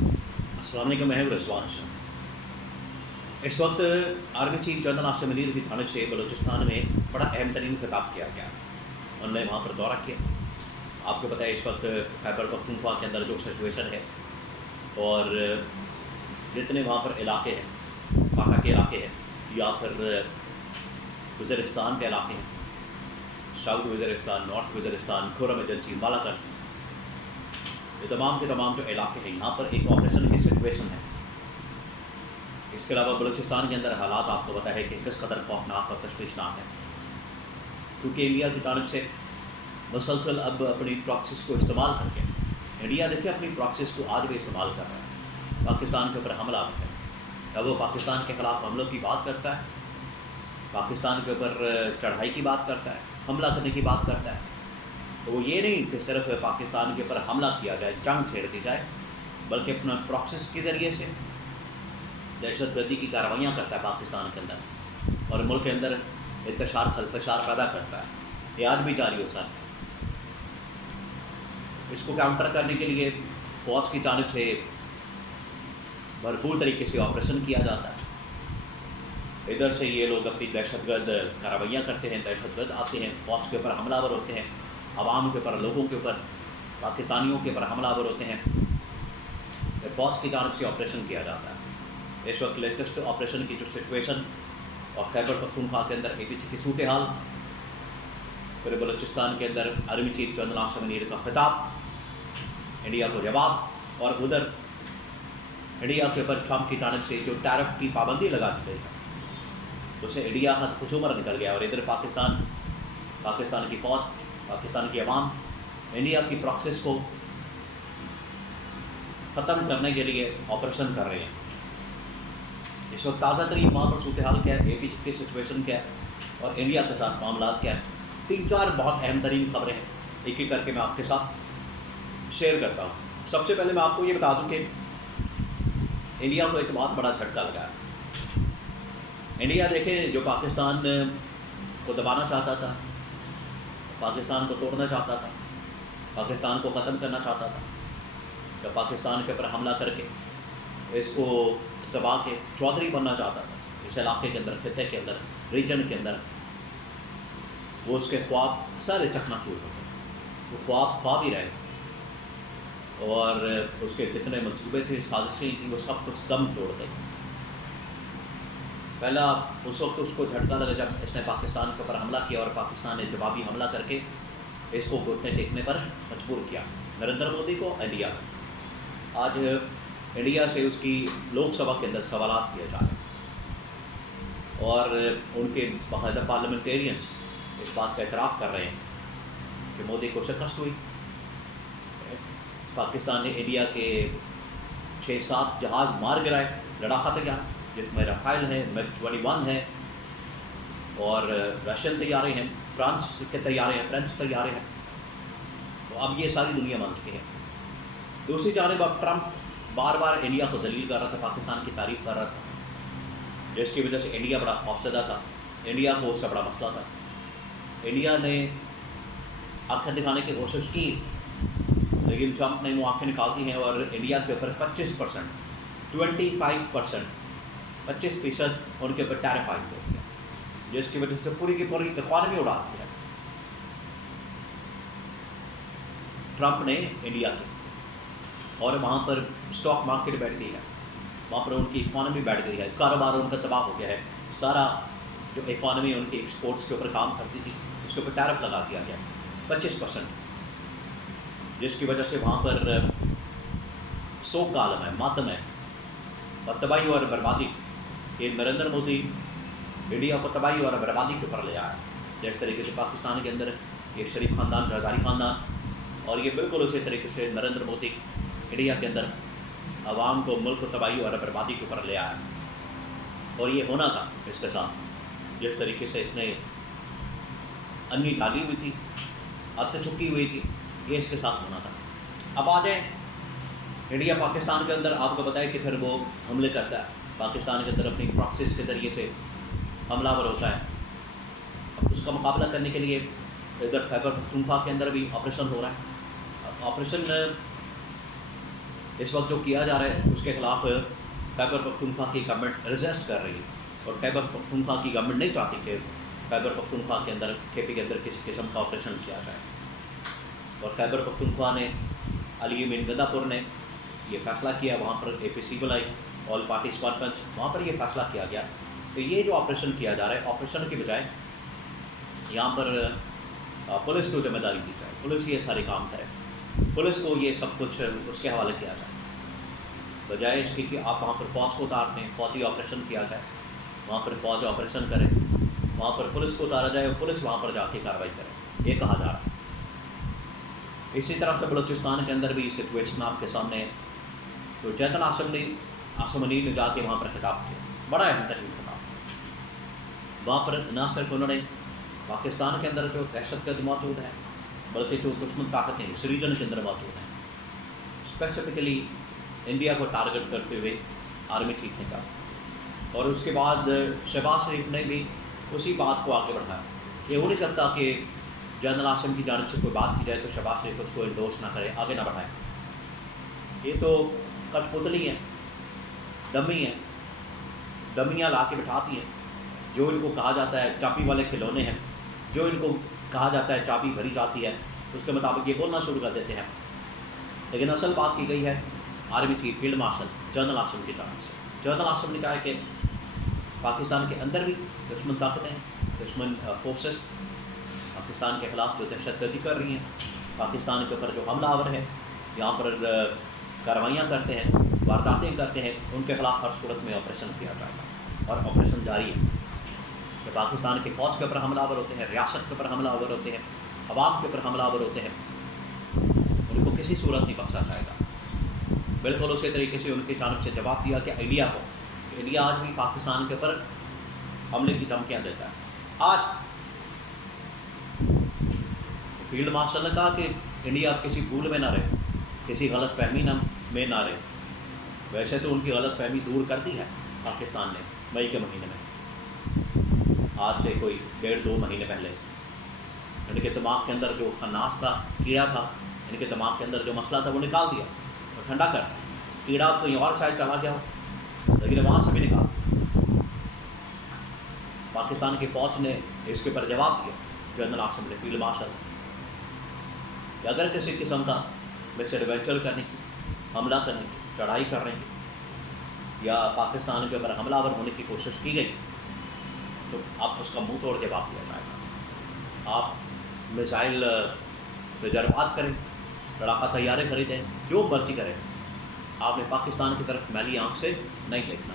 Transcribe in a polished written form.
अस्सलाम वालेकुम, मैं हूं रिजवान शाह। इस वक्त army chief general Asim Munir की जानिब से बलूचिस्तान में बड़ा अहम तरीन खिताब किया गया। उन्होंने वहाँ पर दौरा किया। आपको पता है इस वक्त खैबर पख्तूनख्वा के अंदर जो सिचुएशन है और जितने वहाँ पर इलाके हैं, पाका के इलाके हैं या फिर वज़ीरिस्तान के इलाके हैं, south Waziristan, north Waziristan, Kurram agency, Malakand, ये तमाम के तमाम जो इलाके हैं, यहाँ पर एक ऑपरेशन की सिचुएशन है। इसके अलावा बलूचिस्तान के अंदर हालात आपको पता है कि किस कदर खौफनाक और तशवीशनाक है, क्योंकि इंडिया की जानिब से मुसलसल अब अपनी प्रॉक्सिस को इस्तेमाल करके, इंडिया देखिए अपनी प्रॉक्सिस को आज भी इस्तेमाल कर रहा है। पाकिस्तान के ऊपर हमला है, अब वो पाकिस्तान के ख़िलाफ़ हमलों की बात करता है, पाकिस्तान के ऊपर चढ़ाई की बात करता है, हमला करने की बात करता है। तो वो ये नहीं कि सिर्फ पाकिस्तान के ऊपर हमला किया जाए, जंग छेड़ दी जाए, बल्कि अपना प्रॉक्सिस के ज़रिए से दहशतगर्दी की कार्रवाइयाँ करता है पाकिस्तान के अंदर और मुल्क के अंदर इंतशार खलफशार पैदा करता है। ये आज भी जारी हो सकता है। इसको काउंटर करने के लिए फ़ौज की जानिब से भरपूर तरीके से ऑपरेशन किया जाता है। इधर से ये लोग अपनी दहशतगर्द कार्रवाइयाँ करते हैं, दहशतगर्द आते हैं, फ़ौज के ऊपर हमलावर होते हैं, आवाम के ऊपर, लोगों के ऊपर, पाकिस्तानियों के ऊपर हमलावर होते हैं। फ़ौज की जानिब से ऑपरेशन किया जाता है। इस वक्त लेटेस्ट ऑपरेशन की जो सिचुएशन और खैबर पख्तूनख्वा के अंदर APC की सूरत हाल, फिर बलूचिस्तान के अंदर army chief general Asim Munir का खिताब, इंडिया को जवाब, और उधर इंडिया के ऊपर ट्रंप की जानिब से जो टैरिफ की पाबंदी लगा दी गई है, उससे इंडिया का खुचूमर निकल गया। और इधर पाकिस्तान की फ़ौज, पाकिस्तान की अवाम इंडिया की प्रॉक्सिस को ख़त्म करने के लिए ऑपरेशन कर रहे हैं। इस वक्त ताज़ा तरीन वहाँ पर सूरत हाल क्या है, APC की सिचुएशन क्या है और इंडिया के साथ मामला क्या है, 3-4 बहुत अहम तरीन खबरें हैं, एक एक करके मैं आपके साथ शेयर करता हूँ। सबसे पहले मैं आपको ये बता दूँ कि इंडिया को एक बहुत बड़ा झटका लगा है। इंडिया देखें, जो पाकिस्तान को दबाना चाहता था, पाकिस्तान को तोड़ना चाहता था, पाकिस्तान को ख़त्म करना चाहता था, जब पाकिस्तान के ऊपर हमला करके इसको दबा के चौधरी बनना चाहता था इस इलाके के अंदर, खिते के अंदर, रीजन के अंदर, वो उसके ख्वाब सारे चकनाचूर हो गए। वो ख्वाब ही रहे और उसके जितने मंसूबे थे, साजिशें थी, वो सब कुछ दम तोड़ गई। पहला उस वक्त उसको झटका लगा जब इसने पाकिस्तान के ऊपर हमला किया और पाकिस्तान ने जवाबी हमला करके इसको घुटने टेकने पर मजबूर किया, नरेंद्र मोदी को, इंडिया। आज इंडिया से उसकी लोकसभा के अंदर सवालात किए जा रहे हैं और उनके बाकायदा पार्लियामेंटेरियंस इस बात का एतराफ़ कर रहे हैं कि मोदी को शिकस्त हुई। पाकिस्तान ने इंडिया के 6-7 जहाज़ मार गिराए, लड़ाका तैयार, जिसमें राफेल है, MiG-21 है और रशियन तैयारे हैं, फ्रांस के तैयारे हैं, फ्रेंच तैयारे हैं। तो अब ये सारी दुनिया मान चुकी है। दूसरी जानिब अब ट्रंप बार बार इंडिया को जलील कर रहा था, पाकिस्तान की तारीफ़ कर रहा था, जिसकी वजह से इंडिया बड़ा खौफजदा था। इंडिया को उससे बड़ा मसला था। इंडिया ने आंखें दिखाने की कोशिश की, लेकिन ट्रंप ने वो आंखें निकाल दी हैं और इंडिया के ऊपर 25%, 25% उनके ऊपर टैरिफ आयद कर दिया, जिसकी वजह से पूरी की पूरी इकॉनमी उड़ा दिया ट्रंप ने इंडिया की। और वहाँ पर स्टॉक मार्केट बैठ गई है, वहाँ पर उनकी इकॉनमी बैठ गई है, कारोबार उनका तबाह हो गया है। सारा जो इकॉनमी उनकी एक्सपोर्ट्स के ऊपर काम करती थी, उसके ऊपर टैरिफ लगा दिया गया 25%, जिसकी वजह से वहाँ पर शोक का आलम है, मातम है और तबाही और बर्बादी। ये नरेंद्र मोदी इंडिया को तबाही और बर्बादी के ऊपर ले आया। जिस तरीके से पाकिस्तान के अंदर ये शरीफ ख़ानदान, जरदारी ख़ानदान, और ये बिल्कुल उसी तरीके से नरेंद्र मोदी इंडिया के अंदर आवाम को, मुल्क को तबाही और बर्बादी के ऊपर ले आया। और ये होना था इसके साथ, जिस तरीके से इसने अन्नी डाली हुई थी, अत चुकी हुई थी, ये इसके साथ होना था। अब आ जाए इंडिया पाकिस्तान के अंदर, आपको पता है कि फिर वो हमले करता है, पाकिस्तान के अंदर अपनी प्रॉक्सिस के ज़रिए से हमलावर होता है। अब उसका मुकाबला करने के लिए इधर खैबर पख्तूनख्वा के अंदर भी ऑपरेशन हो रहा है। ऑपरेशन इस वक्त जो किया जा रहा है उसके खिलाफ खैबर पख्तूनख्वा की गवर्नमेंट रेजिस्ट कर रही है और खैबर पख्तूनख्वा की गवर्नमेंट नहीं चाहती कि खैबर पख्तूनख्वा के अंदर KP के अंदर किसी किस्म का ऑपरेशन किया जाए। और खैबर पख्तूनख्वा ने अली मीन गंदापुर ने ये फैसला किया, वहाँ पर APC बुलाई, ऑल पार्टीज कॉन्फ्रेंस, वहाँ पर ये फैसला किया गया कि ये जो ऑपरेशन किया जा रहा है, ऑपरेशन की बजाय यहाँ पर पुलिस को जिम्मेदारी दी जाए, पुलिस ये सारे काम करे, पुलिस को ये सब कुछ उसके हवाले किया जाए, बजाय इसके कि आप वहाँ पर फौज को उतार दें, फौजी ऑपरेशन किया जाए, वहाँ पर फौज ऑपरेशन करे, वहाँ पर पुलिस को उतारा जाए और पुलिस वहाँ पर जाके कार्रवाई करे, ये कहा जा रहा है। इसी तरह से बलूचिस्तान के अंदर भी सिचुएशन आपके सामने है। तो जनरल आसिम मुनीर ने जाके वहाँ पर खिताब किया, बड़ा अहम तरीन खिताब। वहाँ पर न सिर्फ उन्होंने पाकिस्तान के अंदर जो दहशतगर्द मौजूद है, बल्कि जो दुश्मन ताकतें इस रीजन के अंदर मौजूद हैं, स्पेसिफिकली इंडिया को टारगेट करते हुए आर्मी चीफ ने कहा। और उसके बाद शहबाज शरीफ ने भी उसी बात को आगे बढ़ाया। ये हो नहीं सकता कि जनरल आसिम की जानिब से कोई बात की जाए तो शहबाज शरीफ उसको इंडोर्स ना करे, आगे ना बढ़ाए। ये तो कठपुतली हैं, डमी हैं, डमियाँ ला के बिठाती हैं। जो इनको कहा जाता है चाबी वाले खिलौने हैं, जो इनको कहा जाता है चाबी भरी जाती है, उसके मुताबिक ये बोलना शुरू कर देते हैं। लेकिन असल बात की गई है army chief field marshal general Asim की जानिब से। जनरल आसिम ने कहा है कि पाकिस्तान के अंदर भी दुश्मन ताकतें, दुश्मन फोर्सेस पाकिस्तान के ख़िलाफ़ जो दहशतगर्दी कर रही हैं, पाकिस्तान के ऊपर जो हमलावर है, यहाँ पर कार्रवाइयाँ करते हैं, वारदातें करते हैं, उनके ख़िलाफ़ हर सूरत में ऑपरेशन किया जाएगा। और ऑपरेशन जारी है कि पाकिस्तान की फ़ौज के ऊपर हमलावर होते हैं, रियासत के ऊपर हमलावर होते हैं, अवाम के ऊपर हमलावर होते हैं, उनको किसी सूरत नहीं बख्शा जाएगा। बिल्कुल उसी तरीके से उनकी जानिब से जवाब दिया कि इंडिया को, इंडिया आज भी पाकिस्तान के ऊपर हमले की धमकियाँ देता है। आज फील्ड मार्शल ने कहा कि इंडिया किसी भूल में ना रहे, किसी गलत फहमी में ना रहे। वैसे तो उनकी गलत फहमी दूर कर दी है पाकिस्तान ने मई के महीने में, आज से कोई 1.5-2 महीने पहले। इनके दिमाग के अंदर जो खन्नास था, कीड़ा था, इनके दिमाग के अंदर जो मसला था वो निकाल दिया और ठंडा कर दिया। कीड़ा कहीं और शायद चला गया हो, लेकिन वहाँ से भी निकाल। पाकिस्तान की फ़ौज ने इसके ऊपर जवाब दिया, जनरल आसिम ने, फील्ड मार्शल, कि अगर किसी किस्म का मिस एडवेंचर करने की, हमला करने की, चढ़ाई करने की या पाकिस्तान के ऊपर हमलावर होने की कोशिश की गई तो आप उसका मुंह तोड़ जवाब दिया जाएगा। आप मिसाइल रिजर्वात करें, लड़ाका तैयारे खरीदें, जो मर्जी करें, आपने पाकिस्तान की तरफ मैली आँख से नहीं देखना।